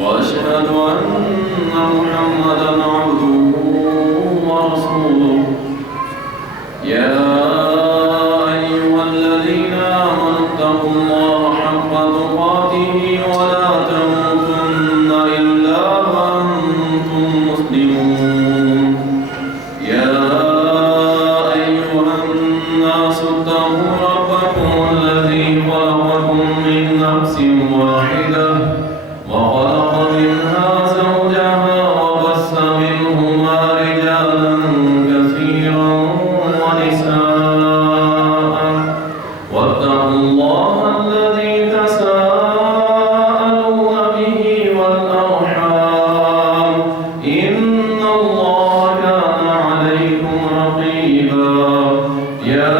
وأشهد أن محمدا عبده ورسوله يا أيها الذين آمنوا اتقوا الله حق تقاته ولا تموتن إلا وأنتم مسلمون يا أيها الناس اتقوا ربكم الذي خلقكم من نفس واحدة وخلق منها زوجها وبث منهما رجالا كثيرا ونساء واتقوا الله الذي تساءلون به والأرحام إن الله كان عليكم رقيبا يا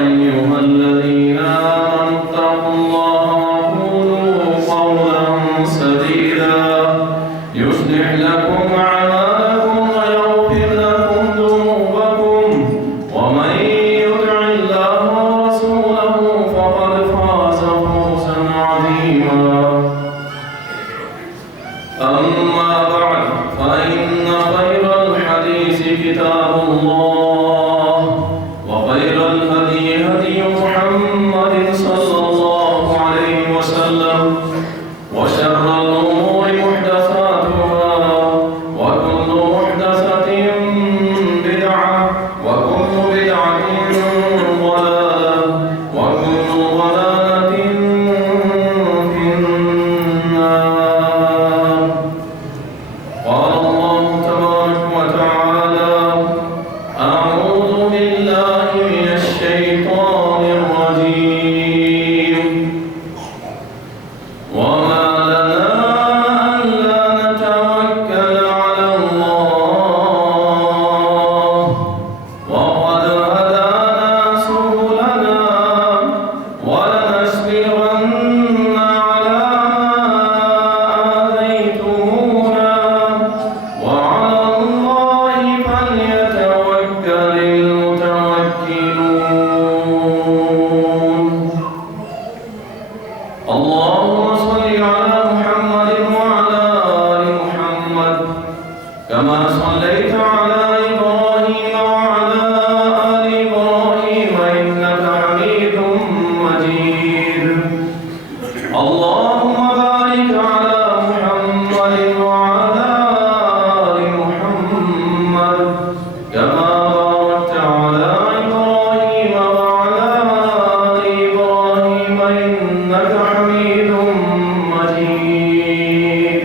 أيها الذين آمنوا اتقوا الله وقولوا قولا سديدا يصلح لكم أعمالكم ويغفر لكم ذنوبكم ومن يطع الله ورسوله فقد فاز فوزا عظيما أما بعد فإن خير الحديث كتاب الله وخير الهدي هدي محمد صلى الله عليه وسلم وشر الأمور محدثاتها وكل محدثة بدعة وكل بدعة ضلالة وكل ضلالة في النار. قال الله تبارك وتعالى: أعوذ بالله من الشيطان الرجيم. وما لنا ألا نتوكل على الله وقد هدانا سبلنا ولنصبرن على ما آذيتمونا وعلى الله فليتوكل المتوكلون. اللهم صل على محمد وعلى آل محمد كما صليت على إبراهيم وعلى آل إبراهيم إنك حميد مجيد. اللهم بارك على محمد وعلى آل محمد كما باركت على إبراهيم وعلى آل إبراهيم إنك حميد مجيد.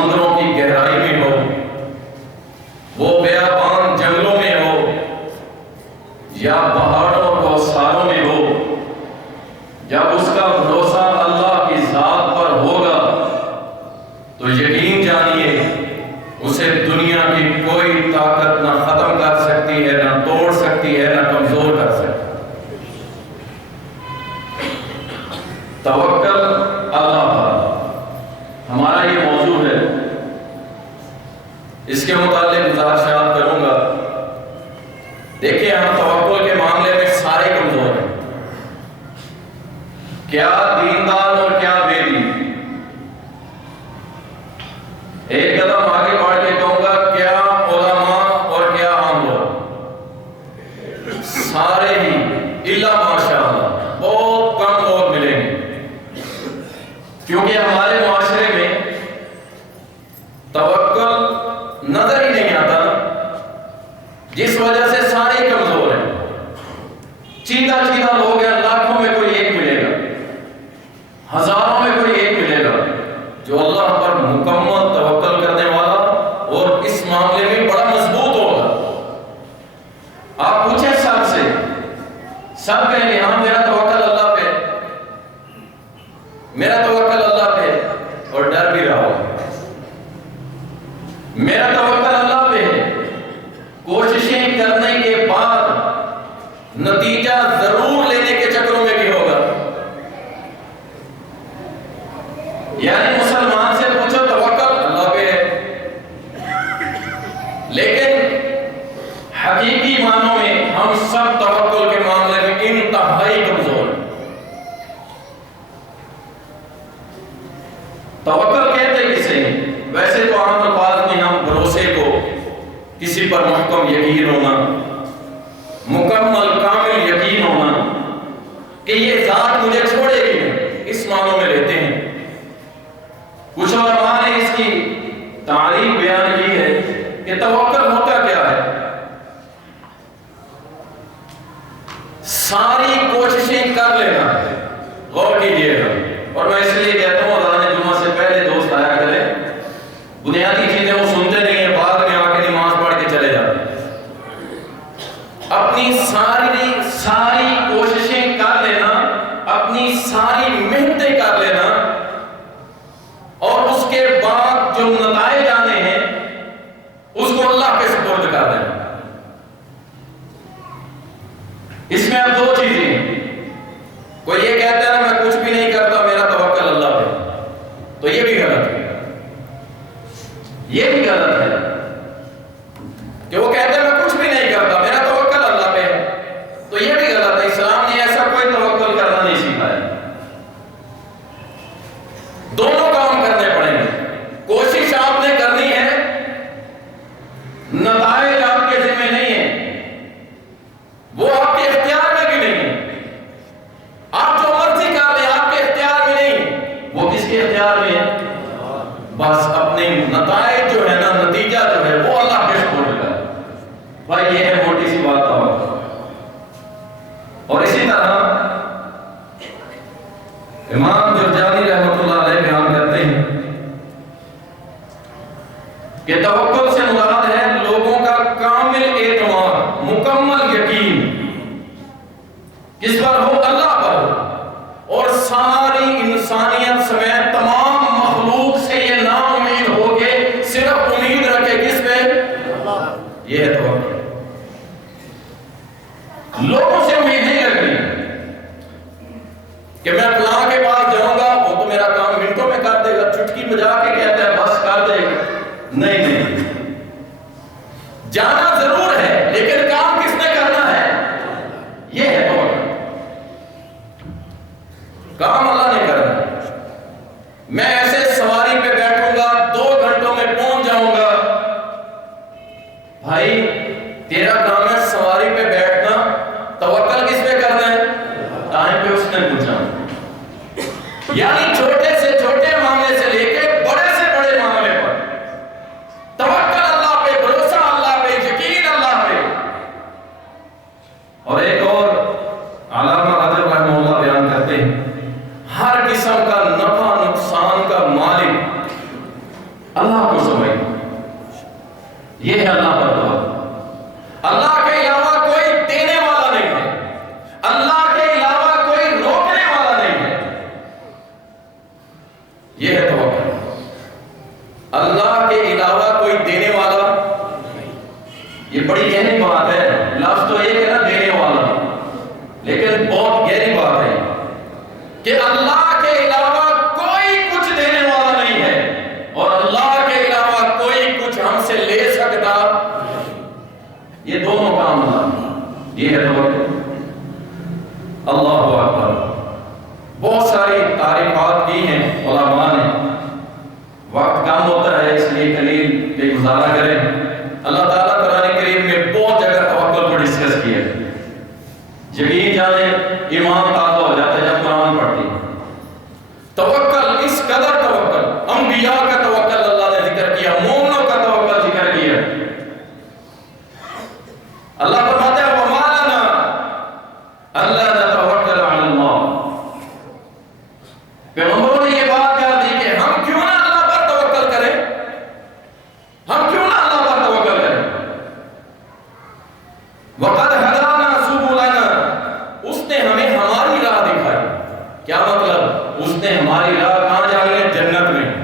سمندروں کی گہرائی میں ہو، وہ بیابان جنگلوں میں ہو، یا پہاڑوں اور کوثاروں میں ہو، جب اس کا بھروسہ اللہ کی ذات پر ہوگا تو یقین جانیے اسے دنیا کی کوئی طاقت نہ ختم کر سکتی ہے، نہ توڑ سکتی ہے، نہ کمزور کر سکتی ہے۔ توکل اللہ پر ہمارا یہ موضوع ہے، اس کے متعلق گزارشات کروں گا۔ دیکھیں، ہم توکل کے معاملے میں سارے کمزور ہیں، کیا دیندار اور کیا بے دین۔ ایک قدم آگے بڑھ کے کہوں گا، کیا علماء اور کیا عام لوگ، سارے ہی الا ماشاءاللہ بہت کم لوگ ملیں گے، کیونکہ ہمارے معاشرے میں توکل نظر ہی نہیں آتا، جس وجہ سے سارے کمزور ہیں۔ چیدہ چیدہ لوگ ہیں، لاکھوں میں کوئی ایک ملے گا، ہزاروں میں کوئی ایک ملے گا جو اللہ پر مکمل توکل کرنے والا اور اس معاملے میں بڑا مضبوط ہوگا۔ آپ پوچھیں سب سے، سب کہیں گے ہاں میرا توکل اللہ پہ، میرا توکل اللہ پہ، اور ڈر بھی رہا ہوگا۔ میرا توکل اللہ پہ ہے، کوششیں کرنے کے بعد نتیجہ ضرور لینے کے چکروں میں بھی ہوگا۔ یعنی مسلمان سے پوچھو توکل اللہ پہ ہے، لیکن حقیقی معنوں میں ہم سب توکل کے معاملے میں انتہائی کمزور ہیں۔ توکل کہتے کسے ہیں؟ ویسے تو عام الفاظ میں ہم بھروسے کو، کسی پر محکم یقین ہونا، مکمل کامل یقین ہونا کہ یہ ذات مجھے چھوڑے گی نہیں، اس معنوں میں لیتے ہیں۔ کچھ علماء نے اس کی تعریف بیان کی ہے کہ توکل ہوتا کیا ہے؟ ساری کوششیں کر لینا ہے۔ غور کیجیے گا، اور میں اس لیے کہتا ہوں اذان جمعہ سے پہلے دوست آیا کریں، بنیادی چیزیں وہ سنتے نہیں ہیں، بعد میں آ کے نماز پڑھ کے چلے جاتے ہیں۔ اپنی ساری کوششیں کر لینا، اپنی ساری محنتیں کر لینا، اور اس کے بعد جو نتائج آنے ہیں اس کو اللہ کے سپرد کر دینا۔ اس میں اب دو چیزیں ہیں، کوئی یہ کہتا ہے نا میں کچھ بھی نہیں کرتا میرا توکل اللہ پہ، تو یہ بھی غلط ہے، یہ بھی غلط ہے کہ وہ کہتے ہیں میں کچھ بھی نہیں کرتا میرا توکل اللہ پہ ہے، تو یہ بھی غلط ہے۔ اسلام نے ایسا کوئی توکل کرنا نہیں سکھایا۔ دونوں کام کرنے پڑیں گے، کوشش آپ نے کرنی ہے، نتائج آپ کے ذمہ نہیں ہیں، وہ آپ کے اختیار میں بھی نہیں ہے۔ آپ جو مرضی کر لیں آپ کے اختیار میں نہیں، وہ کس کے اختیار میں ہے؟ بس اپنے نتائج جو ہے نا، نتیجہ جو ہے وہ اللہ کے سپرد ہے۔ بھائی یہ ہے موٹی سی بات توکل۔ اور اسی طرح امام جرجانی رحمۃ اللہ علیہ بیان کرتے ہیں کہ توکل سے مراد ہے لوگوں کا کامل اعتماد، مکمل یقین، کس پر ہو؟ اللہ پر ہو، اور ساری انسانیت سمیت تمام مخلوق سے یہ نا امید ہو کے صرف امید رکھے کس پہ؟ اللہ۔ یہ ہے توکل۔ لوگوں سے امید نہیں رکھنی کہ میں فلاں کے پاس جاؤں گا وہ تو میرا کام منٹوں میں کر دے گا، چٹکی بجا کے کہتا ہے بس کر دے گا۔ نہیں، جانا ضرور ہے لیکن کام کس نے کرنا ہے؟ یہ ہے توکل۔ کام اللہ نے کرنا ہے۔ میں ایسے سواری پہ بیٹھوں گا 2 گھنٹوں میں پہنچ جاؤں گا، بھائی تیرا کام ہے سواری پہ بیٹھنا، توکل کس پہ کرنا ہے؟ ٹائم پہ اس نے پہنچانا۔ یعنی چھوٹے سے چھوٹے معاملے سے لے کے بڑے سے بڑے معاملے پر توکل اللہ پہ، بھروسہ اللہ پہ، یقین اللہ کو سمجھنا، یہ ہے اللہ پر توکل۔ اللہ کے علاوہ کوئی دینے والا نہیں ہے، اللہ کے علاوہ کوئی روکنے والا نہیں ہے، یہ ہے توکل۔ اللہ کے علاوہ کوئی دینے والا، یہ بڑی گہری بات ہے۔ لفظ تو ایک ہے نا دینے والا، لیکن بہت گہری بات ہے کہ اللہ کے علاوہ کوئی کچھ دینے والا نہیں ہے اور اللہ کے علاوہ کوئی کچھ ہم سے لے سکتا، یہ دونوں کام اللہ، یہ ہے توکل۔ اللہ اکبر۔ بہت ساری تعریفات کی ہیں علماء نے، وقت کم ہوتا ہے اس لیے قلیل پہ گزارا کریں۔ اللہ تعالیٰ قرآن کریم میں بہت جگہ توکل کو ڈسکس کیا ہے۔ یقین جانیں ایمان تازہ ہو جاتا ہے جب قرآن پڑھتی ہے۔ توکل، اس قدر توکل، انبیاء کا توکل اللہ نے ذکر کیا، مومنوں کا توکل ذکر کیا۔ اللہ فرماتا ہے وَمَا لَنَا أَلَّا نَتَوَكَّلَ عَلَى اللَّهِ۔ پیغمبروں نے یہ بات کہہ دی کہ ہم کیوں نہ اللہ پر توکل کریں، ہم کیوں نہ اللہ پر توکل کریں۔ وَقَدْ هَدَانَا سُبُلَنَا، اس نے ہمیں ہماری راہ دکھائی۔ کیا مطلب؟ اس نے ہماری راہ کہاں جانے؟ جنت میں،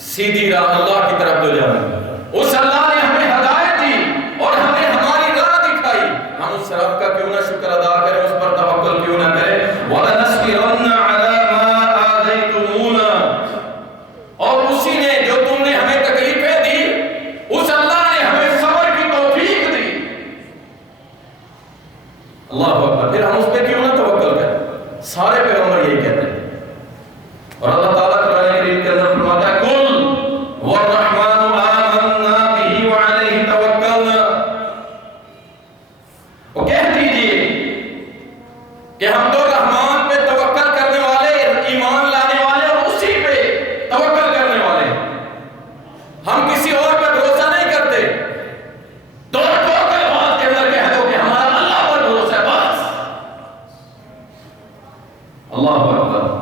سیدھی راہ اللہ کی طرف لے جانے۔ اس اللہ نے ہمیں ہدایت دی اور ہمیں ہماری راہ دکھائی، ہم اس رب کا کیوں نہ شکر ادا کریں، اس پر توکل کیوں نہ کریں۔ وَلَنَصْبِرَنَّ عَلَىٰ مَا آذَيْتُمُونَا، اور اسی نے جو تم نے ہمیں تکلیفیں دی، اس اللہ نے ہمیں صبر کی توفیق دی۔ اللہ اکبر۔ پھر ہم اس پہ کیوں نہ توکل کریں؟ سارے پیغمبر یہی کہتے ہیں۔ اور اللہ تعالیٰ قرآن کریم کے اندر فرماتا ہے قُلْ وَالرَّحْمَنُ آمَنَّا بِهِ وَعَلَيْهِ تَوَكَّلْنَا، وہ کہہ دیجئے کہ ہم تو رحمان پہ توکل کرنے والے، ایمان لانے والے اور اسی پہ توکل کرنے والے ہیں، ہم کسی اور پہ بھروسہ نہیں کرتے۔ دو کے بعد کے اندر کہہ دو کہ ہمارا اللہ پر بھروسہ ہے، بس۔ اللہ اکبر۔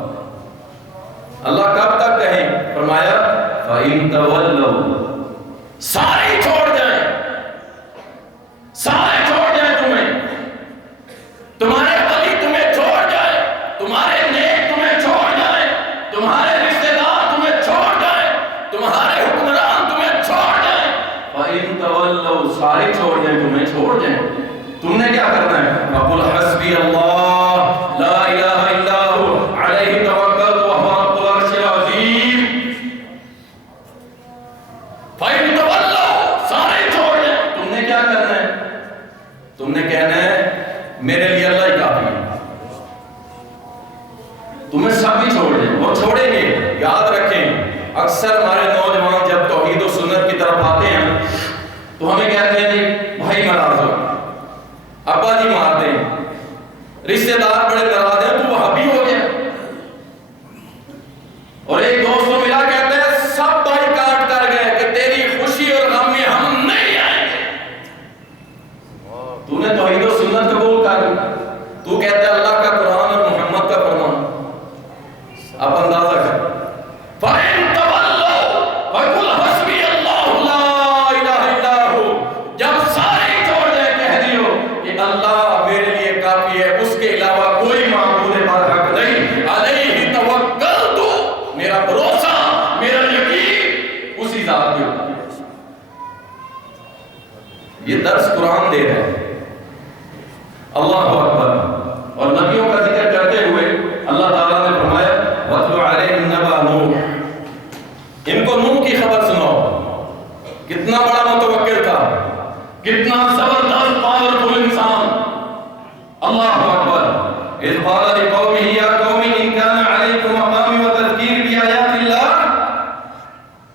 اللہ کب تک کہیں؟ فرمایا فَإِن تَوَلَّوْا، سارے چھوڑ جائیں، سارے چھوڑ جائیں تمہیں، تمہارے ولی تمہیں چھوڑ جائے، تمہارے نیک تمہیں چھوڑ جائے، تمہارے رشتہ دار تمہیں چھوڑ جائے، تمہارے حکمران تمہیں چھوڑ جائیں، فَإِن تَوَلَّوْا، سارے چھوڑ جائیں، تمہیں چھوڑ جائیں، تم نے کیا کرنا ہے؟ وَقُلْ حَسْبِيَ اللَّهُ لَا إِلَٰهَ إِلَّا هُوَ عَلَيْهِ تَوَكَّلْتُ وَهُوَ رَبُّ الْعَرْشِ الْعَظِيمِ۔ فَإِن تَوَلَّوْا، سارے چھوڑ جائیں، تم نے کیا کرنا ہے؟ تم نے کہنا ہے میرے لیے اللہ ہی کافی ہے، تمہیں سب ہی چھوڑ دیں اور چھوڑیں گے۔ یاد رکھیں اکثر ہمارے نوجوان جب توحید و سنت کی طرف آتے ہیں تو ہمیں کہتے ہیں جی بھائی ناراض ہو، ابا جی مار دیں، رشتہ دار بڑے ناراض ہیں، تو وہابی ہو گیا۔ اور ایک دوست کو ملا کہتے ہیں سب بھائی کاٹ کر گئے کہ تیری خوشی اور غم میں ہم نہیں آئیں گے۔ تو نے توحید و سنت قبول کر لی، تو کہتا ہے اللہ کا قرآن اور محمد کا فرمان۔ اب اندازہ کر فَإِن تَوَلَّوْا فَقُلْ حَسْبِيَ اللَّهُ لَا إِلَٰهَ إِلَّا هُوَ، جب سارے چھوڑ جائے کہہ دیو کہ اللہ میرے لیے کافی ہے، اس کے علاوہ کوئی معبود برحق نہیں، علیہ توکلت، میرا بھروسہ، میرا یقین اسی ذات پہ ہوتا ہے۔ یہ درس قرآن دے رہا ہے۔ اللہ اکبر۔ اور نبیوں کا ذکر کرتے ہوئے اللہ تعالیٰ نے فرمایا وَاتْلُ عَلَيْهِمْ نَبَأَ نُوحٍ، ان کو نوح کی خبر سناؤ۔ کتنا بڑا متوکل تھا، کتنا زبردست پاورفل انسان۔ اللہ اکبر۔ اذ قال لقومه یا قوم ان كان علیکم مقامی وتذکیر بآیات اللہ،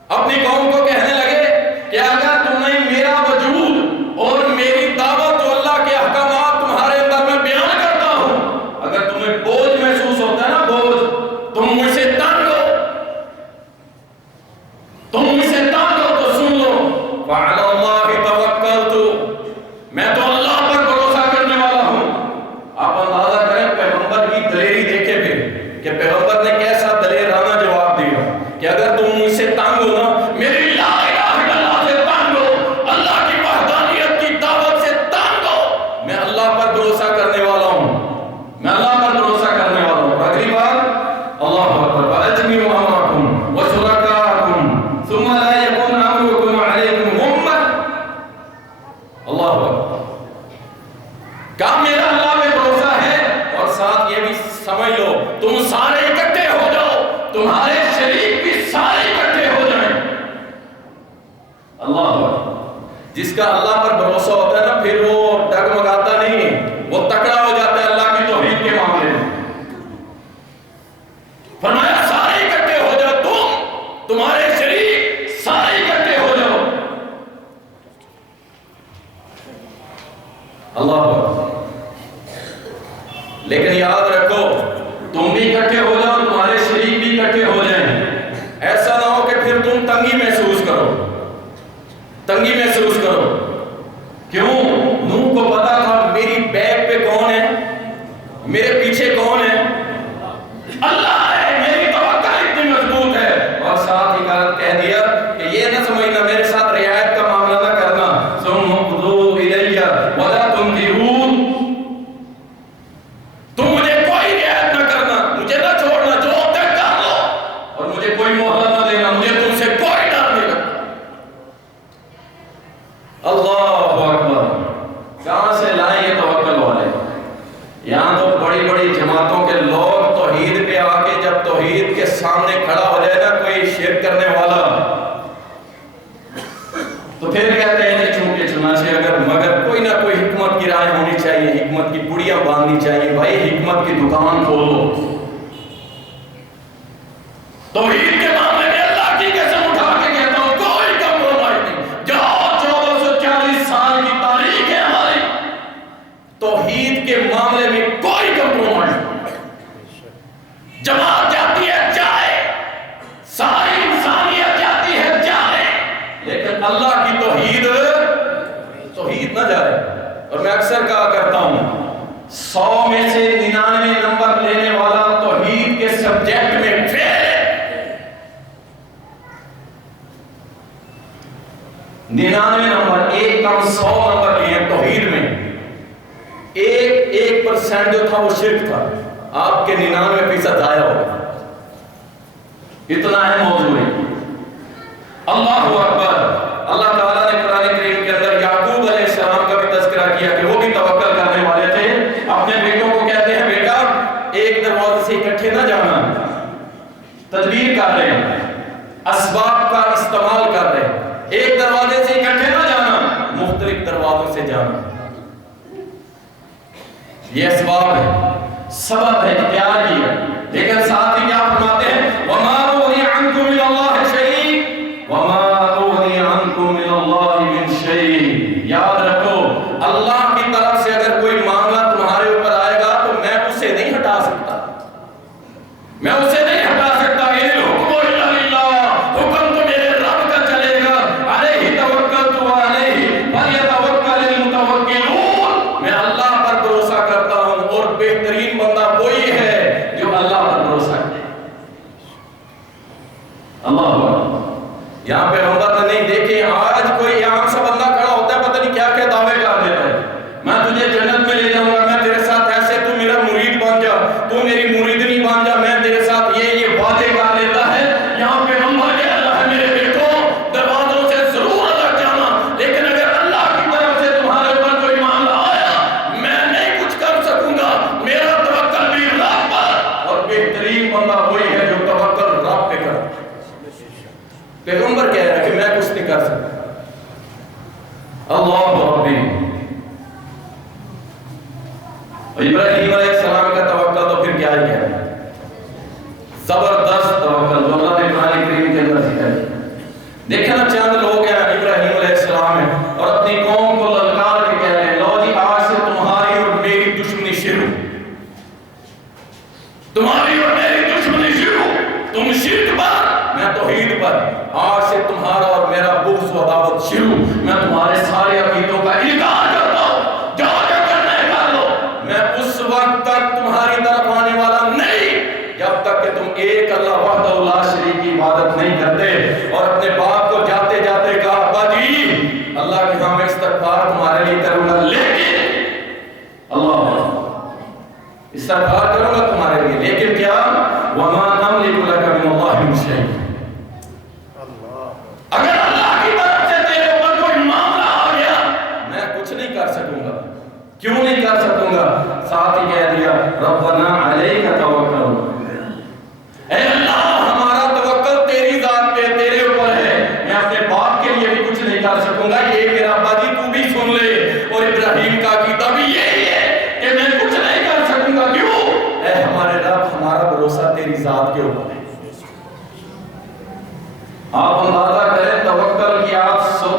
اپنی قوم کو کہنے لگے کہ اگر تمہیں میرا وجود اور میری دعوت و اللہ کے احکامات تمہارے اندر میں بیان کرتا ہوں، اگر تمہیں بوجھ محسوس ہوتا ہے نا، بوجھ، تم مجھ سے تنگ ہو، تم مجھ سے تنگ ہو تو سن لو، وعلی اللہ توکلت، اللہ جس کا اللہ پر بھروسہ ہوتا ہے نا پھر وہ ڈگمگاتا نہیں، وہ تکڑا ہو جاتا ہے اللہ کی توحید کے معاملے میں۔ فرمایا سارے اکٹھے ہو جاؤ، تمہارے شریک سارے اکٹھے ہو جاؤ۔ اللہ لیکن یاد رکھو تم بھی اکٹھے ہو جاؤ، تمہارے شریک بھی اکٹھے ہو جائیں، ایسا نہ ہو کہ پھر تم تنگی محسوس کرو، تنگی محسوس کرو۔ کیوں؟ نوح کو پتا تھا میری بیک پہ کون ہے، میرے پیچھے کون ہے، اللہ ہے، میری توکل اتنی مضبوط ہے۔ اور ساتھ ہی کہہ دیا کہ یہ نہ سمجھنا میرے ساتھ رعایت کا معاملہ نہ کرنا، ثم اقضوا الی ولا تنظرون، تم مجھے کوئی رعایت نہ کرنا، مجھے نہ چھوڑنا، جو ہوتا ہے کر لو، اور مجھے کوئی مہلت نہ دینا، مجھے تم سے کوئی ڈر نہیں لگتا۔ اللہ اکبر، کہاں سے لائیں یہ توکل والے؟ یہاں تو بڑی بڑی جماعتوں کے لوگ توحید پہ آ کے جب توحید کے سامنے کھڑا ہو جائے نا کوئی شرک کرنے والا، تو پھر کہتے ہیں چونکہ چنانچہ اگر مگر کوئی نہ کوئی حکمت کی رائے ہونی چاہیے، حکمت کی پڑیاں باندھنی چاہیے۔ بھائی حکمت کی دکان کھولو، توحید کے معاملے میں اللہ کی قسم اٹھا کے کہتا ہوں کوئی کمپرومائز نہیں۔ جاؤ 1440 سال کی تاریخ ہے ہماری، توحید کے معاملے میں کوئی کمپرومائز نہیں۔ جماعت جاتی ہے جائے، ساری انسانیت جاتی ہے جائے، لیکن اللہ کی توحید نہ جائے۔ اور میں اکثر کہا کرتا ہوں 100 میں سے 99 نمبر لینے والا توحید کے سبجیکٹ میں فیل ہے، 99 نمبر، ایک کم 100 نمبر لیے توحید میں، 1% جو تھا وہ شرک تھا، آپ کے 99% ضائع ہو گیا۔ اتنا ہے موضوع ہے۔ اللہ اکبر۔ اللہ تعالیٰ نے قرآن کریم کے اندر یعقوب علیہ السلام کا بھی تذکرہ کیا کہ وہ بھی توکل کرنے والے تھے۔ اپنے بیٹوں کو کہتے ہیں بیٹا ایک دروازے سے اکٹھے نہ جانا، تدبیر کر رہے ہیں، اسباب کا استعمال کر رہے ہیں، ایک دروازے سے اکٹھے نہ جانا، مختلف دروازوں سے جانا۔ یہ اسباب ہے، سبب ہے، اختیار کی ہے، لیکن ساتھ ہی کیا فرماتے ہیں وَمَا أُغْنِي عَنْكُم مِّنَ اللَّهِ شَيْءٍ وَمَا أُغْنِي عَنْكُم مِّنَ اللَّهِ مِن شَيْءٍ۔ یاد رکھو اللہ کی طرف سے اگر کوئی معاملہ تمہارے اوپر آئے گا تو میں اسے نہیں ہٹا سکتا، میں اسے نہیں ہٹا سکتا۔ الحکم الا للہ، حکم تو میرے رب کا چلے گا۔ علیہ توکلت وعلیہ فلیتوکل المتوکلون، میں اللہ پر بھروسہ کرتا ہوں اور بہترین بندہ وہی ہے جو اللہ پر بھروسہ کرے۔ اللہ یہاں پہ پیغمبر نے نہیں دیکھے، آج کوئی عام سا بندہ کھڑا ہوتا ہے پتہ نہیں کیا کیا دعوے کر دیتا ہے، میں تجھے جنت میں لے جاؤں گا، میں تیرے ساتھ ایسے، تو میرا مرید بن جا، تو میری مریدنی بن جا، میں تیرے ساتھ یہ وعدے کر لیتا ہے۔ یہاں پیغمبر کہہ رہا ہے میرے بیٹوں دروازوں سے ضرور الگ جانا، لیکن اگر اللہ کی طرف سے تمہارے اوپر کوئی معاملہ آیا میں نہیں کچھ کر سکوں گا، میرا توکل بھی رب پر، اور بہترین بندہ وہی ہے جو توکل رب پہ کرتا ہے۔ پیغمبر کہہ رہا ہے کہ میں کچھ نہیں کر سکتا۔ اللہ ربی، ابراہیم علیہ السلام کا توکل تو پھر کیا ہی کہہ رہا ہے، زبردست توکل جو اللہ نے قرآن کریم کے اندر ذکر کیا۔ دیکھیں نا چند لوگ ہیں ابراہیم علیہ السلام ہیں اور اپنی قوم کو للکار کے کہہ رہے ہیں لو جی آج سے تمہاری اور میری دشمنی شروع، تمہاری اور میری دشمنی شروع، تم شرک پر میں توحید پر، آج سے تمہارا اور میرا بغض و عداوت شروع، میں تمہارے سارے عقیدوں کا انکار کرتا ہوں، جو کرنا ہے کر لو، میں اس وقت تک تمہاری طرف آنے والا نہیں جب تک کہ تم ایک اللہ وحدہ لا شریک کی عبادت نہیں کرتے۔ اور اپنے باپ کو جاتے جاتے کہا ابا جی اللہ کے ہاں میں استغفار تمہارے لیے کروں گا، لیکن اللہ استغفار کروں گا تمہارے لیے، لیکن کیا وما املک لک من اللہ من شیء، اگر اللہ کی طرف سے تیرے اوپر کوئی معاملہ آ گیا میں کچھ نہیں کر سکوں گا۔ کیوں نہیں کر سکوں گا؟ ساتھ ہی کہہ دیا ربنا علیک توکل، اے اللہ ہمارا توکل تیری ذات پہ، تیرے اوپر ہے، میں اپنے باپ کے لیے بھی کچھ نہیں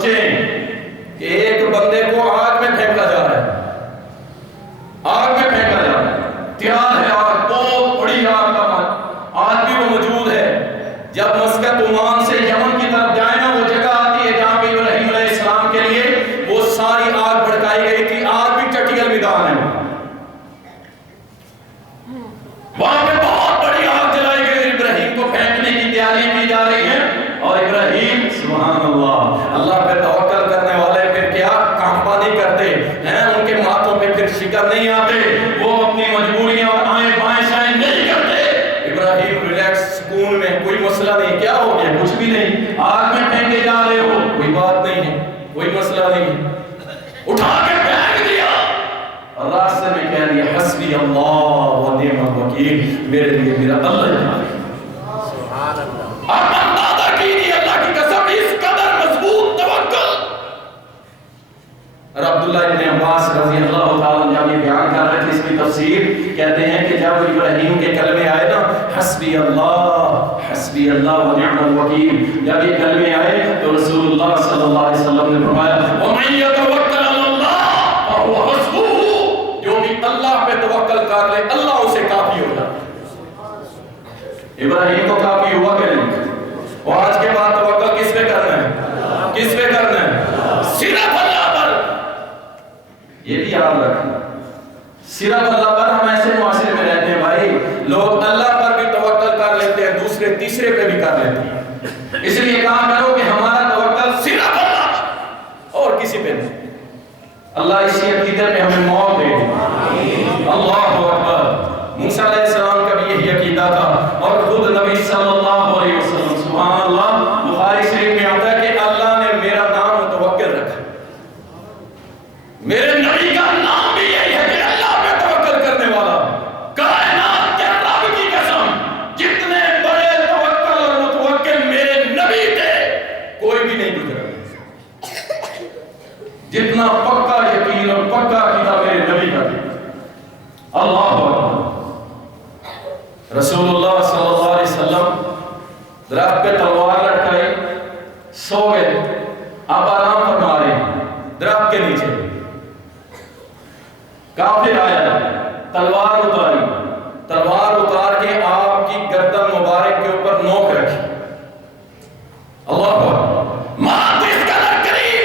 سوچیں کہ ایک بندے کو آگ میں پھینکا جا رہا ہے، آگ میں پھینکا جا رہا ہے، تیار ہے آگ، بہت بڑی آگ کا مت، آج بھی وہ موجود ہے۔ جب مسقط عمان سے یمن کی طرف جائیں نا، وہ جگہ آتی ہے جہاں پہ ابراہیم علیہ السلام کے لیے وہ ساری آگ بھڑکائی گئی تھی، آج بھی چٹیل میدان ہے، وہاں پہ بہت بڑی آگ جلائی گئی، ابراہیم کو پھینکنے کی تیاری کی جا رہی ہے، اور ابراہیم سبحان اللہ، اللہ پہ توکل کرنے والے پھر کیا کانپا نہیں کرتے ہیں، ان کے ماتھوں پہ پھر شکر نہیں آتے، وہ اپنی مجبوریاں اور آئیں بائیں شائیں نہیں کرتے، ابراہیم ریلیکس سکون میں، کوئی مسئلہ نہیں، کیا ہو گیا کچھ بھی نہیں، آگ میں پھینکے جا رہے ہو کوئی بات نہیں ہے، کوئی مسئلہ نہیں ہے، اٹھا کے پھینک دیا اور راستے میں کہہ دیا حسبی اللہ و نعم الوکیل، میرے لیے میرا اللہ ہے۔ سبحان اللہ۔ آپ اندازہ کیجیے اللہ کی قسم اس قدر مضبوط توکل۔ اور عبداللہ ابن عباس رضی اللہ تعالیٰ جب یہ بیان کر رہے تھے اس کی تفسیر، کہتے ہیں کہ جب ابراہیم کے کلمے آئے نا حسبی اللہ و نعم الوکیل، جب یہ کلمے آئے تو رسول اللہ صلی اللہ علیہ وسلم نے فرمایا وَمَن يَتَوَكَّلْ عَلَى اللَّهِ فَهُوَ حَسْبُهُ، جو بھی اللہ پہ توکل کر لے اللہ اسے کافی ہو جاتا ہے۔ ابراہیم کو کافی ہوا کہ نہیں؟ اور آج کے بعد توکل کس پہ کرنا ہے؟ کس پہ کرنا ہے؟ صرف اللہ پر۔ یہ بھی یاد رکھنا، صرف اللہ پر۔ ہم ایسے معاشرے میں رہتے ہیں بھائی، لوگ اللہ پر بھی توکل کر لیتے ہیں، دوسرے تیسرے پہ بھی کر لیتے ہیں، اس لیے کہا کرو کہ ہمارا توکل صرف اللہ پر اور کسی پہ نہیں۔ اللہ اسی عقیدے میں ہمیں موت دے دے۔ اللہ اکبر۔ موسیٰ علیہ السلام کا بھی یہی عقیدہ تھا، اور خود نبی صلی اللہ علیہ وسلم سبحان اللہ بخاری شریف میں آتا ہے کہ اللہ نے میرا نام متوکل رکھا، میرے نبی کا نام بھی یہی ہے کہ اللہ پہ توکل کرنے والا۔ کائنات کے رب کی قسم، جتنے بڑے توکل اور متوکل میرے نبی تھے کوئی بھی نہیں گزرا، جتنا پکا یقین اور پکا عقیدہ میرے نبی کا تھا۔ اللہ اکبر۔ رسول اللہ صلی اللہ علیہ وسلم درخت پہ تلوار لٹکائی، سو گئے، آپ آرام فرما رہے ہیں درخت کے نیچے، کافر آیا، تلوار اتاری، تلوار اتار کے آپ کی گردن مبارک کے اوپر نوک رکھی، اللہ اکبر، موت اس قدر قریب۔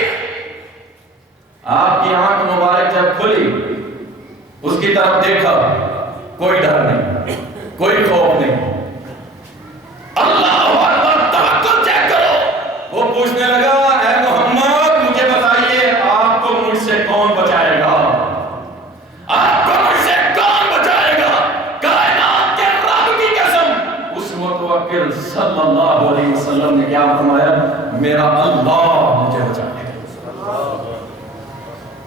آپ کی آنکھ مبارک جب کھلی، اس کی طرف دیکھا، کوئی ڈر نہیں، کوئی خوف نہیں، اللہ اکبر، توکل چیک کرو۔ وہ پوچھنے لگا اے محمد مجھے بتائیے آپ کو مجھ سے کون بچائے گا، آپ کو مجھ سے کون بچائے گا؟ کائنات کے رب کی قسم، اس متوکل صلی اللہ علیہ وسلم نے کیا فرمایا؟ میرا اللہ مجھے بچائے گا۔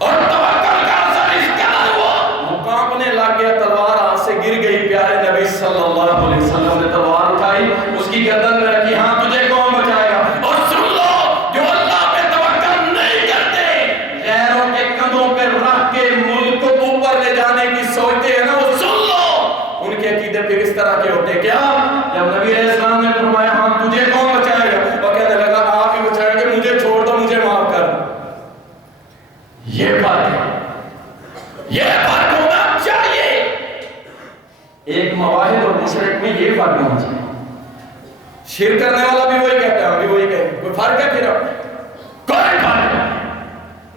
اور توکل کا اثر اس قدر ہوا، وہ کانپنے لگ گیا، تلوار ہاتھ سے گر گئی، پیارے نبی صلی اللہ علیہ وسلم نے تلوار اٹھائی، اس کی گردن میں رکھی، ہاں تجھے کون بچائے گا؟ اور سن لو، جو اللہ پہ توکل نہیں کرتے، غیروں کے کندھوں پہ رکھ کے ملک کو اوپر لے جانے کی سوچتے ہیں نا، وہ سن لو، ان کے عقیدے پھر اس طرح کے ہوتے۔ کیا جب نبی علیہ السلام نے فرمایا ہاں تجھے کون بچائے گا، وہ کہنے لگا آپ ہی بچائیں گے، مجھے چھوڑ دو، مجھے معاف کر۔ یہ بات ہے، یہ فرق ہونا چاہیے، ایک موحد اور مشرک میں یہ فرق ہونا چاہیے۔ شرک کرنے والا بھی وہی کہتا ہے، ہم بھی وہی کہتے ہیں، کوئی فرق ہے پھر؟ کوئی فرق نہیں۔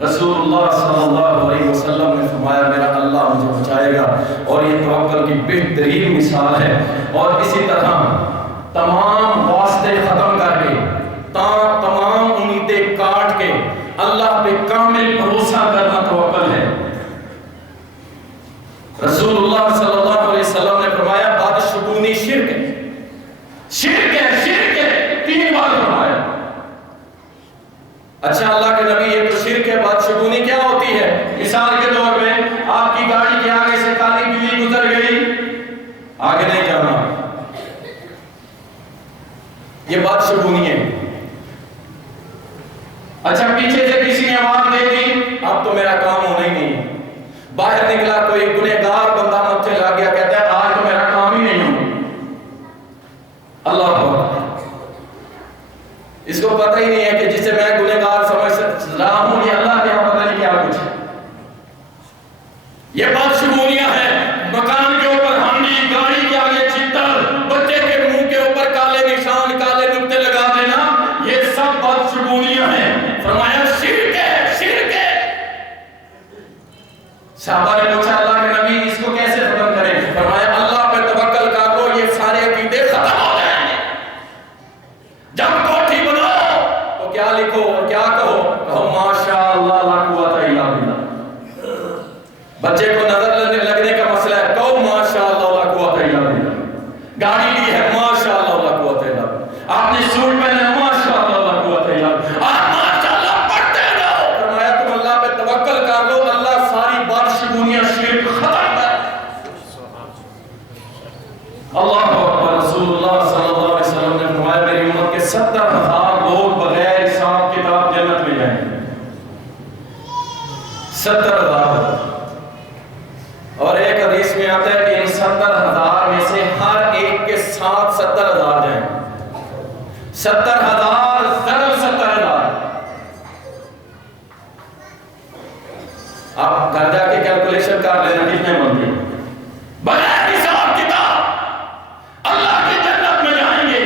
رسول اللہ صلی اللہ علیہ وسلم نے فرمایا میرا اللہ مجھے بچائے گا، اور یہ توکل کی بہترین مثال ہے۔ اور اسی طرح تمام واسطے ختم کر کے، تمام امیدیں کاٹ کے اللہ پہ کامل بھروسہ کرنا توکل ہے۔ رسول اللہ صلی اللہ علیہ وسلم نے فرمایا بدشگونی شرک ہے، شرک ہے، شرک ہے، 3 بار فرمایا۔ اچھا اللہ کے نبی یہ تو شرک ہے، بدشگونی کیا ہوتی ہے؟ مثال کے طور پہ آپ کی گاڑی کے آگے سے کالی بلی گزر گئی، آگے نہیں جانا، یہ بدشگونی ہے۔ اچھا پیچھے سے کسی نے آواز دے دی، اب تو میرا کام ہونا ہی نہیں ہے، باہر نکلا کوئی گنہگار بندہ متھے لگ گیا، کہتا ہے آج تو میرا کام ہی نہیں ہوگا۔ اللہ اکبر، اس کو پتہ ہی نہیں ہے کہ جسے میں گنہگار کہو ماشاءاللہ لا قوت الا باللہ. بچے کو نظر لگنے کا مسئلہ ہے، کہو ماشاءاللہ لا قوت الا باللہ. گاڑی لی ہے ماشاءاللہ لا قوت الا باللہ. آپ نے سوٹ پہنا ہے ماشاءاللہ لا قوت الا باللہ. آپ ماشاءاللہ پڑھتے رہو. فرمایا تم اللہ پہ توکل کر لو، اللہ ساری بدشگونیاں شرک ختم کر. اللہ اکبر. رسول اللہ صلی اللہ علیہ وسلم نے فرمایا میری امت کے 70,000 لوگ بغیر حساب کتاب جنت میں جائیں گے. 70,000. اور ایک حدیث میں آتا ہے کہ ان 70,000 میں سے ہر ایک کے ساتھ 70,000 جائیں. 70,000 ضرب 70,000. آپ گھر جا کے کیلکولیشن کر لینا کتنے بنتے ہیں. بغیر حساب کتاب اللہ کی جنت میں جائیں گے.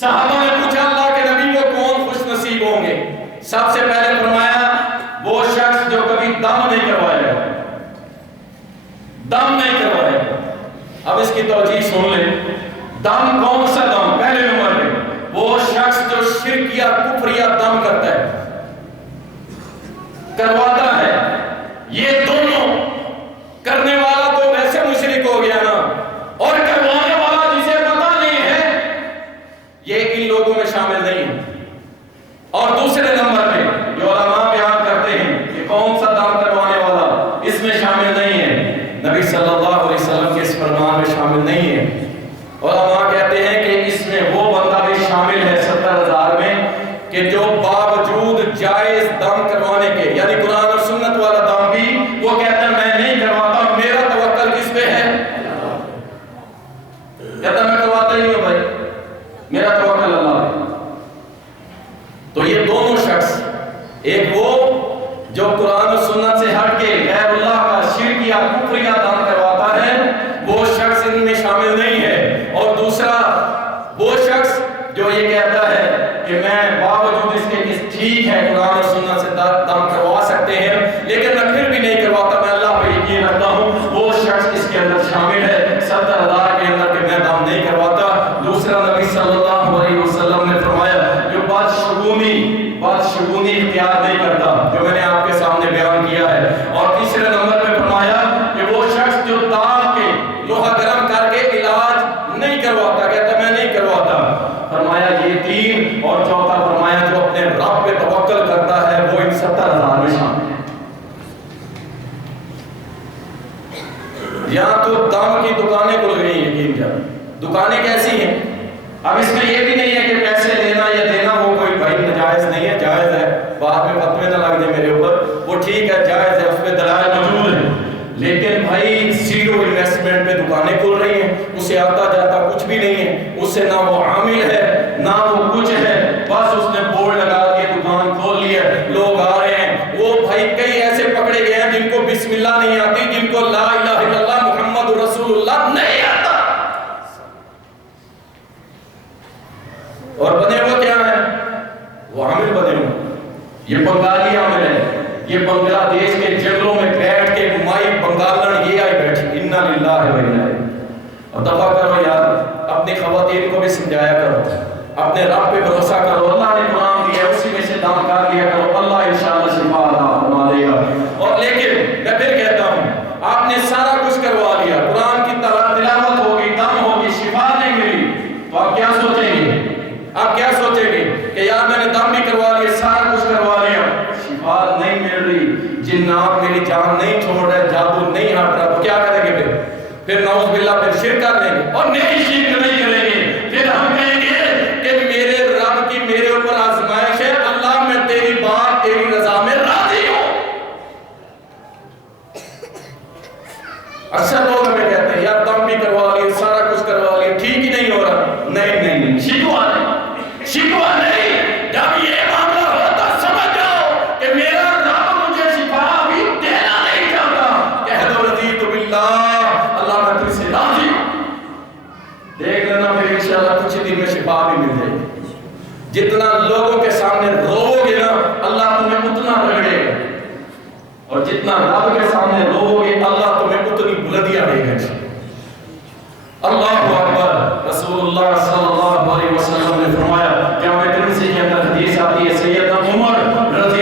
صحابہ نے پوچھا اللہ کے نبی وہ کون خوش نصیب ہوں گے؟ سب سے پہلے فرمایا وہ شخص جو کبھی دم نہیں کروائے گا. دم نہیں کروائے گا. اب اس کی توجیہ سن لیں. دم کون سا دم؟ پہلے نمبر پہ وہ شخص جو شرک یا کفر یا دم کرتا ہے، کرواتا ہے. یہ دونوں، کرنے والا تو ویسے مشرک ہو گیا نا، اور کروانے والا جسے پتہ نہیں ہے یہ ان لوگوں میں شامل نہیں ہے. اور دوسرے نمبر پہ جو علماء بیان کرتے ہیں کہ کون سا دم کروانے والا اس میں شامل نہیں ہے، نبی صلی اللہ علیہ وسلم کے اس فرمان میں شامل نہیں ہے. علماء کہتے ہیں کہ اس میں وہ بندہ بھی شامل ہے 70,000 میں کہ جو باوجود جائز دم کروانے کے، یعنی قرآن اور سنت والا دم بھی وہ کہتا ہے میں نہیں کرواتا، میرا توکل کس پہ ہے؟ کہتا میں کرواتا ہی ہوں بھائی، میرا توکل اللہ ہے. تو یہ دونوں شخص، ایک وہ جو قرآن و سنت سے ہٹ کے غیر اللہ کا شرک یا کفر یا دم کرواتا ہے، وہ شخص ان میں شامل نہیں ہے. اور دوسرا وہ شخص جو یہ کہتا ہے کہ میں باوجود اس کے کس ٹھیک ہے قرآن و سنت سے دم کروا سکتے ہیں لیکن میں پھر بھی نہیں کرواتا، میں اللہ پہ یقین رکھتا ہوں، وہ شخص اس کے اندر شامل ہے 70,000 کے اندر کہ میں دم نہیں کرواتا. دوسرا نبی صلی اللہ علیہ وسلم نے فرمایا جو بدشگونی اختیار نہیں کرتا، جو میں نے آپ کے سامنے بیان کیا ہے. اور تیسرے نمبر پہ فرمایا کہ وہ شخص جو داغ کے لوہا گرم کر کے علاج نہیں کرواتا، کہتا میں نہیں کرواتا. فرمایا یہ 3. اور چوتھا فرمایا جو اپنے رب پہ توکل کرتا ہے وہ ان 70,000 میں شامل ہے. یہاں تو دم کی دکانیں کھل گئی ہیں. یقین جب دکانیں کیسی ہیں؟ اب اس میں یہ بھی نہیں ہے کہ پیسے لینا یا دینا وہ کوئی بھائی ناجائز نہیں ہے، جائز ہے. بعد میں فتوے نہ لگ جائے میرے اوپر، وہ ٹھیک ہے جائز ہے، اس پہ دلائل موجود ہیں. لیکن بھائی زیرو انویسٹمنٹ پہ دکانیں کھل رہی ہیں، اسے آتا جاتا کچھ بھی نہیں ہے، اس سے نہ وہ عامل ہے نہ وہ کچھ ہے، بس اس نے بورڈ لگا کے دکان کھول لی ہے، لوگ آ رہے ہیں. وہ بھائی کئی ایسے پکڑے گئے ہیں جن کو بسم اللہ نہیں آتی، جن کو لا الہ الا اللہ محمد رسول اللہ نہیں آتا. اور بنے وہ کیا ہے؟ وہ عامل بنے ہو. یہ بنگالی عامل ہے، یہ بنگلہ دیش کے جنگلوں میں بیٹھ کے مائی بنگالن یہ آئی بیٹھی. انا للہ و انا الیہ. اور دفع کرو یار، اپنی خواتین کو بھی سمجھایا کرو، اپنے رب پہ بھروسہ کرو. اللہ نے قرآن دیا اسی میں سے دم کر لیا کرو، اللہ انشاءاللہ شفا عطا فرما دے گا. اور لیکن میں پھر کہتا ہوں آپ نے سارا کچھ کروا لیا، قرآن کی تلاوت ہوگی، دم ہوگی، شفا نہیں ملی، تو آپ کیا سوچیں گے؟ آپ کیا سوچیں گے کہ یار میں نے دم بھی کروا لیا، سارا کچھ کروا لیا، شفا نہیں مل رہی، جنات میری جان نہیں چھوڑ رہے، جادو نہیں ہٹ رہا، تو کیا کریں گے پھر نعوذ باللہ پھر شرک کر لیں گے. اور نہیں شرک نہیں کریں گے، پھر ہم کہیں گے کہ میرے رب کی میرے اوپر آزمائش ہے، اللہ میں تیری بات تیری رضا میں راضی ہوں. اکثر لوگ ہمیں کہتے ہیں یار دم بھی کروا لیا، سارا کچھ کروا لیا، ٹھیک ہی نہیں ہو رہا. نہیں شکوا نہیں. جب یہ معاملہ ہوتا سمجھ جاؤ کہ میرا رب مجھے شفا بھی دینا نہیں چاہتا. کہہ دو رضیت باللہ، اللہ میں تجھ سے راضی ہوں. دیکھ لینا پھر انشاءاللہ کچھ دن میں شفا بھی مل جائے گی. جتنا لوگوں کے سامنے رو گے نا اللہ تمہیں اتنا رگڑے گا، اور جتنا رب کے سامنے رو گے اللہ تمہیں اتنی بلندیاں دے گا. اللہ اکبر. رسول اللہ صلی اللہ علیہ وسلم نے فرمایا، جامع ترمذی کے اندر حدیث آتی ہے، سیدنا عمر رضی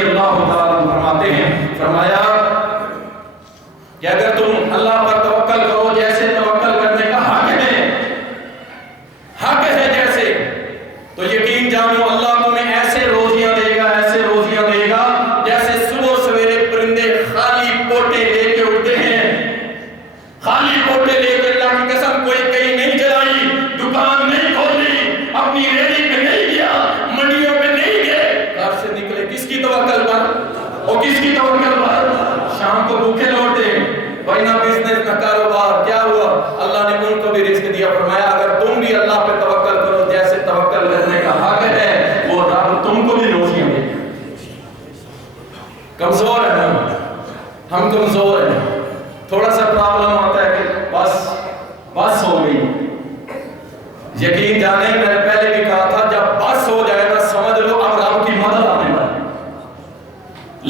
کس کی توکل پر؟ شام کو بھوکے لوٹے، کوئی نہ بزنس نہ کاروبار، کیا ہوا؟ اللہ نے ان کو بھی رزق دیا، فرمایا اگر تم بھی اللہ پہ توکل کرو جیسے توکل کرنے کا حق ہے، وہ رب تم کو بھی روزیاں دے گا۔ کمزور ہے ہم کمزور ہیں، تھوڑا سا پرابلم ہوتا ہے کہ بس ہو گئی۔ یقین جانے میں نے پہلے بھی کہا تھا جب بس ہو جائے گا سمجھ لو اب رب کی مدد آنے والی۔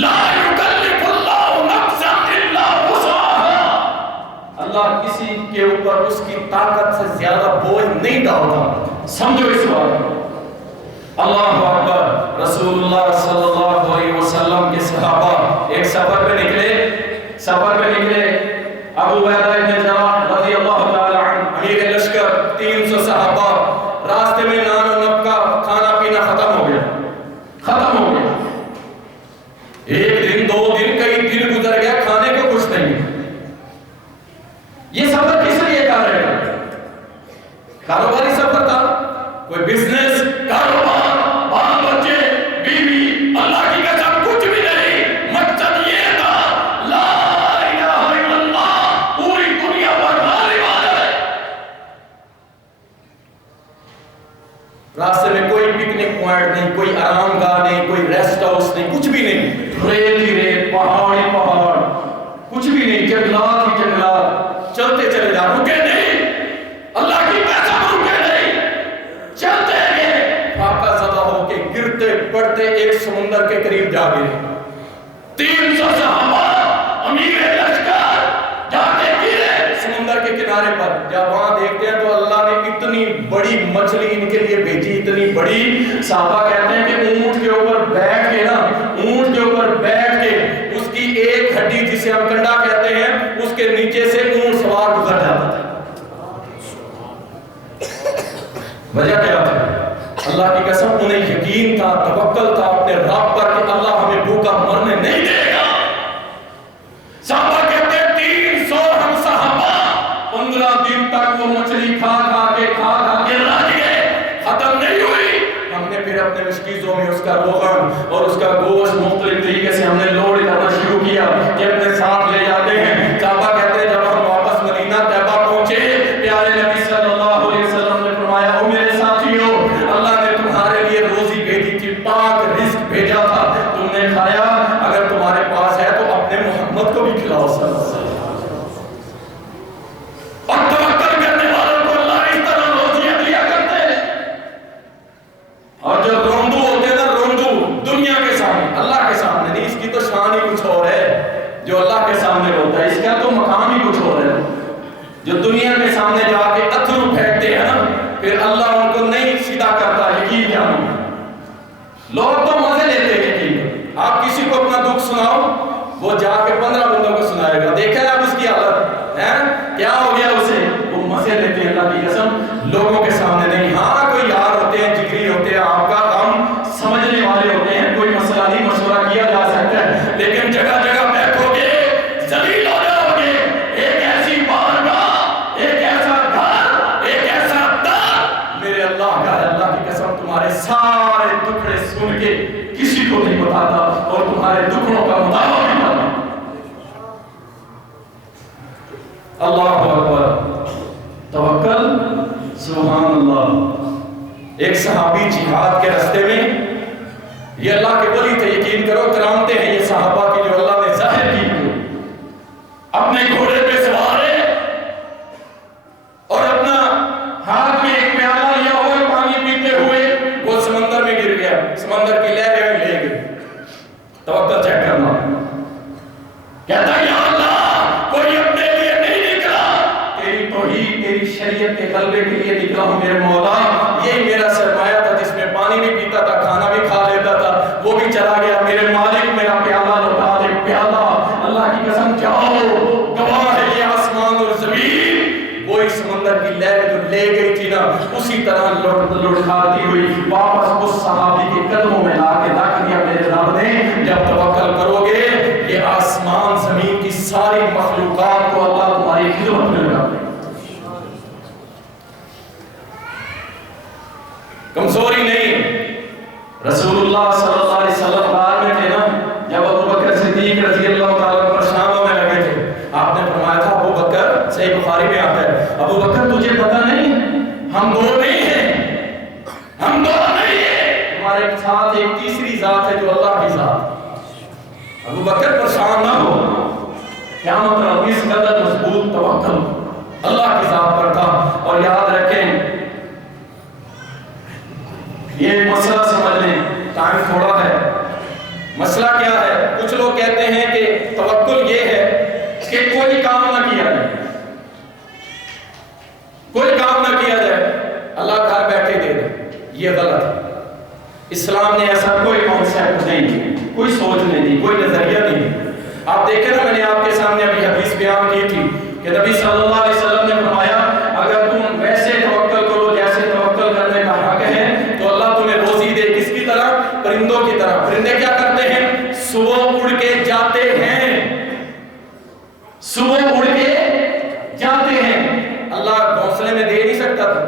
لا یکلف اللہ نفسا الا وسعها، اللہ کسی کے اوپر اس کی طاقت سے زیادہ بوجھ نہیں ڈالتا، سمجھو اس بات۔ اللہ اکبر۔ رسول اللہ صلی اللہ علیہ وسلم کے صحابہ ایک سفر پہ نکلے، ابو عبیدہ ابن جراح رضی اللہ تعالی عنہ امیر لشکر، 300 صحابہ، راستے میں نان و نب کا کھانا پینا ختم ہو گیا۔ ایک دن، 2 دن، کئی دن گزر گیا، کھانے کو کچھ نہیں۔ یہ سفر کس لیے کر رہے ہیں؟ کاروباری سفر تھا، کوئی بزنس، کاروبار، بال بچے، بیوی، اللہ کی قسم کچھ بھی نہیں، مقصد یہ تھا لا الہ الا اللہ، پوری دنیا پر غالب آ جائے۔ راستے میں کوئی پکنک پوائنٹ نہیں، کوئی آرام گاہ نہیں، کوئی ریسٹ ہاؤس نہیں، کچھ بھی نہیں، ریت ہی ریت، پہاڑ ہی پہاڑ، کچھ بھی نہیں، جنگلات ہی جنگلات، چلتے چلے جا، رکے نہیں، اللہ کی قسم رکے نہیں، چلتے گئے، فاقہ زدہ ہو کے گرتے پڑتے ایک سمندر کے قریب جا گئے۔ 300 صحابہ امیر لشکر جا کے گرے سمندر کے کنارے پر۔ جب وہاں دیکھتے ہیں تو اللہ نے اتنی بڑی مچھلی ان کے لیے بھیجی، اتنی بڑی، صحابہ کہتے ہیں کہ اونٹ کے اوپر بیٹھ کے نا، اونٹ کے اوپر بیٹھ کے اس کی ایک ہڈی جسے ہم کنڈا کہتے ہیں اس کے نیچے سے اونٹ سوار گزر جاتا تھا۔ وجہ کیا تھا؟ اللہ کی قسم انہیں یقین تھا، توکل تھا اپنے رب پر کہ اللہ ہمیں بھوکا مرنے نہیں دے گا۔ صحابہ کہتے ہیں 300 ہم صحابہ 15 دن تک وہ مچھلی کھا کے رہ گئے، ختم نہیں ہوئی۔ ہم نے پھر اپنے مشکیزوں میں اس کا روغن اور اس کا گوشت مختلف طریقے سے ہم نے لوڈ کرنا شروع کیا کہ اپنے ساتھ لے جاتے ہیں۔ صحابہ کہتے ہیں جب ہم واپس مدینہ طیبہ پہنچے، پیارے نبی صلی اللہ علیہ وسلم نے فرمایا او میرے ساتھیو، اللہ نے تمہارے لیے روزی بھیجی تھی، پاک رزق بھیجا تھا، تم نے کھایا، اگر تمہارے پاس ہے تو اپنے محمد کو بھی کھلاؤ صلی اللہ علیہ وسلم۔ اور توکل کرنے والوں کو اللہ اس طرح روزیاں دیا کرتے ہیں۔ اور جو روندو ہوتے ہیں نا، روندو دنیا کے سامنے، اللہ کے سامنے نہیں، اس کی تو شان ہی کچھ اور ہے جو اللہ کے سامنے ہوتا ہے، اس کا تو مقام ہی کچھ اور ہے۔ جو دنیا کے سامنے جا کے اتھرو پھینکتے ہیں نا، پھر اللہ ان کو نہیں سیدھا کرتا، یقین جانو۔ لوگ تو مزے لیتے ہیں، یقین، آپ کسی کو اپنا دکھ سناؤ، وہ جا کے 15 بندوں کو سنائے گا، دیکھا ہے آپ اس کی حالت ہے کیا ہو گیا اسے، وہ مزے لیتے ہیں اللہ کی قسم، لوگوں کے سامنے نہیں۔ ہاں کوئی یار ہوتے ہیں، جگری ہوتے ہیں، آپ کا کام سمجھنے والے ہوتے ہیں، کوئی مسئلہ نہیں، مشورہ کیا جا سکتا ہے، لیکن جگہ جگہ بیٹھو گے، ذلیل ہو جاؤ گے۔ ایک ایسی بارگاہ، ایک ایسا گھر، ایک ایسا در میرے اللہ کا ہے، اللہ کی قسم تمہارے سارے دکھڑے سن کے کسی کو نہیں بتاتا اور تمہارے دکھڑوں کا مطالبہ بھی کرتا۔ اللہ اکبر، توکل، سبحان اللہ۔ ایک صحابی جہاد کے راستے میں، یہ اللہ کے ولی تھے، یقین کرو کرامتیں ہیں یہ صحابہ کی جو اللہ نے ظاہر کی، اپنے گھوڑے پہ سوار ہے اور اپنا ہاتھ میں ایک پیالہ لیا ہوئے پانی پیتے ہوئے وہ سمندر میں گر گیا، سمندر کی لہریں لے گئی۔ توکل چیک کرنا، کہتا ہے یا اللہ کوئی اپنے لیے نہیں نکلا، تیری توحید، تیری شریعت کے غلبے کے لیے نکلا ہوں میرے مولا۔ یہی میرا سرمایہ تھا جس میں پانی بھی پیتا تھا، کھانا بھی کھا لیتا تھا، وہ بھی چلا گیا، میرے مالک میرا پیالہ لوٹا دے، پیالہ۔ اللہ کی قسم جاؤ، گواہ ہے یہ آسمان اور زمین، وہی سمندر کی لہر جو لے گئی تھی نا، اسی طرح لٹکاتی ہوئی واپس اس صحابی کے قدموں میں لا کے رکھ دیا میرے رب نے۔ جب توکل کرو گے، یہ آسمان زمین کی ساری مخلوقات کو اللہ تمہاری خدمت میں لگا دے۔ کمزوری نہیں، رسول اللہ صلی اللہ علیہ وسلم غار میں تھے نا، جب ابو بکر سے ساتھ۔ ابو بکر پریشان نہ ہو، کیا مطلب اس قدر مضبوط توکل اللہ کی ذات پر تھا۔ اور یاد رکھیں یہ مسئلہ سمجھ لیں، ٹائم تھوڑا ہے۔ مسئلہ کیا ہے؟ کچھ لوگ کہتے ہیں کہ توکل یہ ہے کہ کوئی کام نہ کیا جائے، کوئی کام نہ کیا جائے، اللہ گھر بیٹھے دے دے۔ یہ غلط ہے۔ اسلام نے ایسا کوئی کانسیپٹ نہیں دی، کوئی سوچ نہیں دی، کوئی نظریہ نہیں دی۔ آپ دیکھیں نا، میں نے آپ کے سامنے ابھی حدیث بیان کی تھی کہ نبی صلی اللہ علیہ وسلم نے فرمایا اگر تم ویسے توکل کرو جیسے توکل کرنے کا حق ہے تو اللہ تمہیں روزی دے۔ کس کی طرح؟ پرندوں کی طرح۔ پرندے کیا کرتے ہیں؟ صبح اڑ کے جاتے ہیں، صبح اڑ کے جاتے ہیں۔ اللہ گھونسلے میں دے نہیں سکتا تھا؟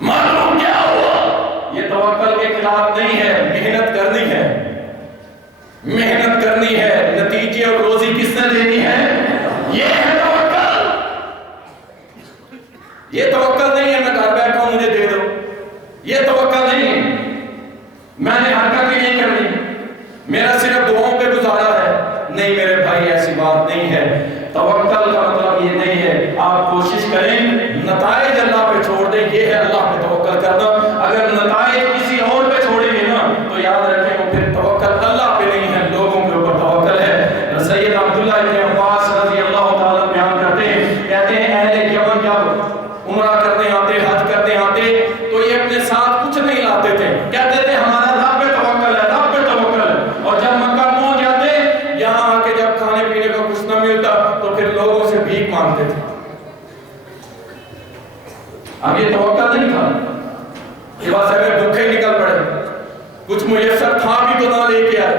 معلوم کیا ہوا؟ یہ توکل کے خلاف نہیں ہے، محنت کرنی ہے، محنت کرنی ہے، نتیجے اور روزی کس نے دینی ہے؟ یہ ہے توکل۔ یہ توکل نہیں ہے میں گھر بیٹھا ہوں مجھے دے دو، یہ توکل نہیں ہے۔ میں نے حرکت ہی نہیں کرنی، میرا صرف دعاؤں پہ گزارا ہے، نہیں میرے بھائی ایسی بات نہیں ہے۔ توکل کا مطلب یہ نہیں ہے آپ کوشش کریں نتائج اللہ پہ چھوڑ دیں، یہ ہے اللہ پہ توکل کرنا۔ اگر نتائج کسی اور پہ چھوڑیں گے نا تو یاد رکھیں وہ پھر توکل اللہ پہ نہیں ہے، لوگوں کے اوپر توکل ہے۔ سید عبداللہ ابن عباس رضی اللہ تعالیٰ بیان کرتے ہیں، کہتے ہیں اہل یمن جب عمرہ کرنے آتے، حج کرنے آتے تو یہ اپنے ساتھ کچھ نہیں لاتے تھے، کہتے تھے ہمارا رب پہ توکل ہے، رب پہ توکل ہے۔ اور جب مکہ پہنچ جاتے، یہاں آ کے جب کھانے پینے کا کچھ نہ ملتا تو پھر لوگوں سے بھیک مانگتے تھے۔ اب یہ توکل نہیں تھا کہ بس اگر بھوکے نکل پڑے، کچھ میسر تھا بھی تو نہ لے کے آئے۔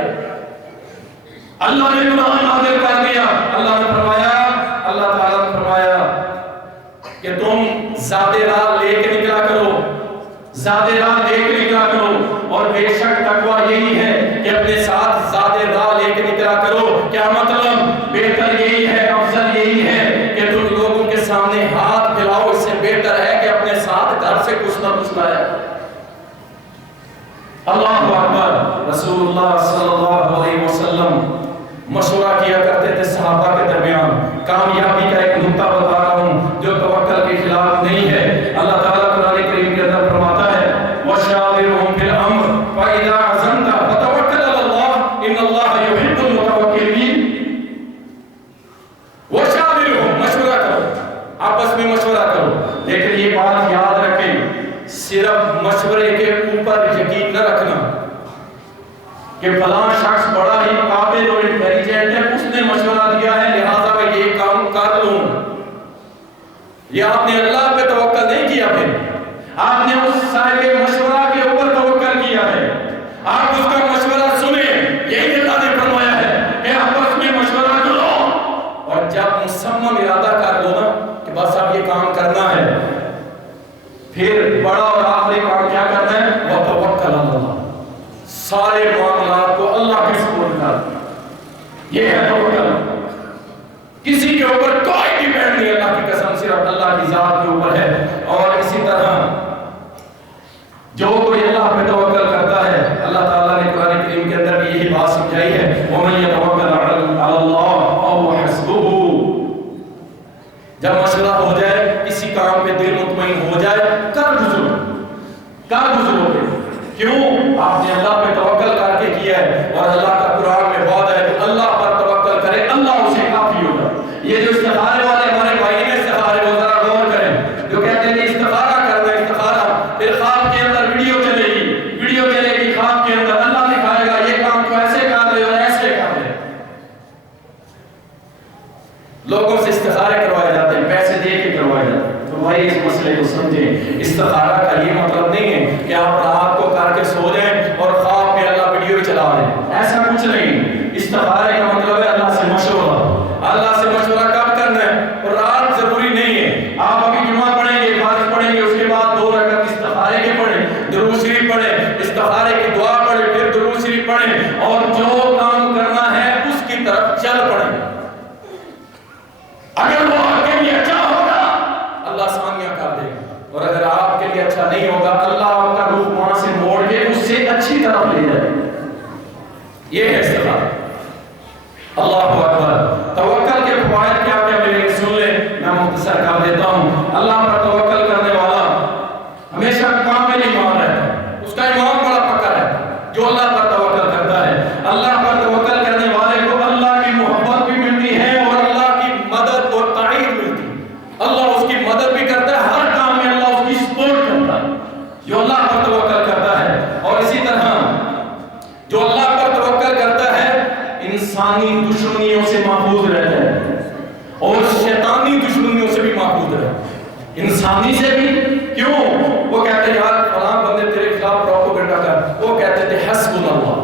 اللہ نے قرآن نازل کر دیا، اللہ نے فرمایا، اللہ تعالیٰ نے فرمایا کہ تم زیادہ راہ لے کے نکلا کرو، زیادہ راہ لے کے نکلا کرو، اور بے شک تقوی یہی ہے کہ اپنے ساتھ زیادہ راہ لے کے نکلا کرو۔ کیا مطلب؟ بہتر یہی ہے، افضل یہی ہے کہ تم لوگوں کے سامنے ہاتھ پھیلاؤ، اس سے بہتر ہے کہ اپنے ساتھ گھر سے کچھ نہ کچھ لائے۔ اللہ اکبر۔ رسول اللہ صلی اللہ علیہ وسلم مشورہ کیا کرتے تھے صحابہ کے درمیان۔ کامیابی کا ایک نقطہ بتا رہا ہوں جو توکل کے خلاف نہیں ہے۔ اللہ تعالیٰ قرآن کریم کے اندر فرماتا ہے وَشَاوِرْهُمْ فِي الْأَمْرِ فَإِذَا عَزَمْتَ فَتَوَكَّلْ عَلَى اللَّهِ إِنَّ اللَّهَ يُحِبُّ الْمُتَوَكِّلِينَ۔ وَشَاوِرْهُمْ، مشورہ کرو، آپس میں مشورہ کرو، لیکن یہ بات یاد رکھیں صرف مشورے کے اوپر یقین نہ رکھنا کہ فلاں شخص بڑا ہی قابل اور انٹیلیجنٹ ہے، اس نے مشورہ دیا ہے لہذا میں یہ کام کر لوں۔ یہ آپ نے اللہ پہ توکل نہیں کیا، پھر آپ نے اس صاحب مشورہ کے اوپر توکل کیا ہے۔ آپ اس کا مشورہ سنیں، یہی اللہ نے فرمایا ہے کہ آپس میں مشورہ کرو، اور جب مصمم ارادہ کر لو نا کہ بس اب یہ کام کرنا ہے، پھر بڑا اور آخری کام کیا کرنا ہے؟ وَتَوَكَّلْ عَلَى اللَّهِ، سارے معاملات کو اللہ کے سپرد کر۔ یہ ہے توکل۔ کسی کے اوپر کوئی ڈیپینڈ نہیں، اللہ کی قسم صرف اللہ کی ذات کے اوپر ہے۔ اور اسی طرح جو کوئی اللہ پہ توکل کرتا ہے، اللہ تعالیٰ نے قرآن کریم کے اندر بھی یہی بات سمجھائی ہے وَمَن يَتَوَكَّلْ عَلَى اللَّهِ فَهُوَ حَسْبُهُ۔ جب مشورہ ہو جائے، کسی کام پہ دل مطمئن ہو جائے، کر گزرو گے۔ کیوں؟ آپ نے اللہ پہ توکل کر کے کیا ہے، اور اللہ کا قرآن میں وعدہ ہے کہ اللہ پر توکل کرے اللہ اسے کافی ہوگا۔ یہ جو استخارے والے ہمارے بھائی ہیں استخارے، وہ ذرا غور کریں، جو کہتے ہیں استخارہ کرنا، استخارہ، پھر خواب کے اندر ویڈیو چلے گی خواب کے اندر، اللہ دکھائے گا یہ کام تو ایسے کر رہے ہو، ایسے کر رہے۔ لوگوں سے استخارے کروائے جاتے ہیں، پیسے دے کے کروائے جاتے ہیں۔ تو بھائی اس مسئلے کو سمجھیں، استخارہ کا یہ مطلب نہیں ہے کہ آپ رات کو کر کے سو جائیں اور خواب میں اللہ ویڈیو چلا دیں، ایسا کچھ نہیں۔ استخارے کا مطلب ہے اللہ سے مشورہ۔ اللہ سے مشورہ کب کرنا ہے؟ اور رات ضروری نہیں ہے، آپ ابھی جمعہ پڑھیں گے، فرض پڑھیں گے، اس کے بعد 2 رکعت استخارے کے پڑھیں، درود شریف پڑھیں، استخارے کی دعا پڑھیں، پھر درود شریف پڑھیں، اور جو کام کرنا ہے اس کی طرف چل پڑیں۔ اگر وہ آپ کے لیے اچھا ہوگا اللہ آسانیاں کر دے گا، اور اگر آپ کے لیے اچھا نہیں ہوگا اللہ آپ کا رخ وہاں سے موڑ کے اس سے اچھی طرف لے چلی جائے. یہ ہے استخارہ. اللہ اکبر. توکل کے فوائد کیا کیا ملیں گے سن لیں, میں مختصر کر دیتا ہوں. اللہ پر توکل کرنے والا ہمیشہ کامل ایمان رہتا ہے, اس کا ایمان بڑا پکا رہتا ہے. جو اللہ پر توکل کرتا ہے, اللہ پر توکل کرنے والے کو اللہ کی محبت بھی ملتی ہے اور اللہ کی مدد اور تائید ملتی ہے. اللہ اس کی مدد بھی کرتا ہے, ہر کام میں اللہ اس کی سپورٹ کرتا ہے جو اللہ پر توکل کرتا ہے. اور اسی طرح جو اللہ پر توکل کرتا ہے انسانی دشمنیوں سے محفوظ رہتا ہے اور شیطانی دشمنیوں سے بھی محفوظ رہتا ہے. انسانی سے بھی کیوں؟ وہ کہتے ہیں یار فلاں بندے تیرے خلاف پروپیگنڈا کر, وہ کہتے تھے حسبنا اللہ,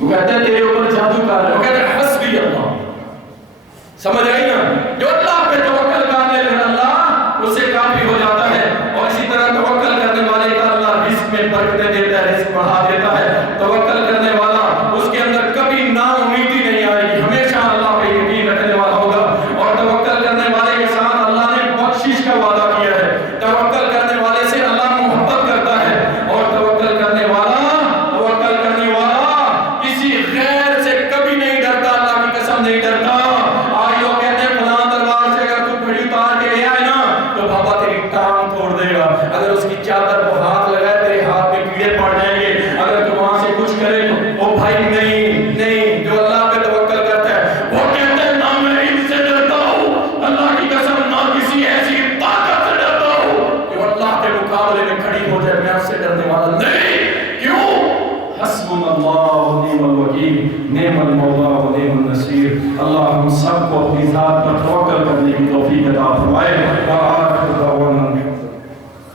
وہ کہتے ہیں تیرے اوپر جادو کر رہے, وہ کہتے ہیں حسبی اللہ. سمجھ آئی نا؟ جو اللہ پہ توکل کرنے لگا اللہ اس سے کافی ہو جاتا ہے. اور اسی طرح توکل کرنے والے کا اللہ رزق میں برکتیں دیتا ہے, رزق بڑھا دیتا ہے. توکل کرنے والا اس کے اندر کبھی نا امیدی نہیں آئے گی, ہمیشہ اللہ پہ یقین رکھنے والا ہوگا. اور توکل کرنے والے کے ساتھ اللہ نے بخشش کا وعدہ کیا ہے. توکل کرنے والے سے اللہ محبت کرتا ہے. اور توکل کرنے والا کسی غیر سے کبھی نہیں ڈرتا, اللہ کی قسم نہیں ڈرتا. آج لوگ کہتے ہیں فلاں دربار سے اگر تو گھڑی اتار کے لے آئے نا تو بابا تیری ٹانگ توڑ دے گا, اگر اس کی چادر کو ہاتھ لگائے تیرے ہاتھ میں کیڑے پڑ جائیں گے, اگر تو وہاں سے کچھ کرے تو او بھائی نہیں. جو اللہ پہ توکل کرتا ہے وہ کہتے ہیں نہ میں ان سے ڈرتا ہوں, اللہ کی قسم نہ کسی ایسی طاقت سے ڈرتا ہوں جو اللہ کے مقابلے میں کھڑی ہو جائے, میں اس سے ڈرنے والا نہیں. کیوں؟ حسبنا اللہ و نعم الوکیل, نعم المولا و نعم النصیر. اللہ ہم سب کو اپنی ذات پر توکل کرنے کی توفیق عطا فرمائے.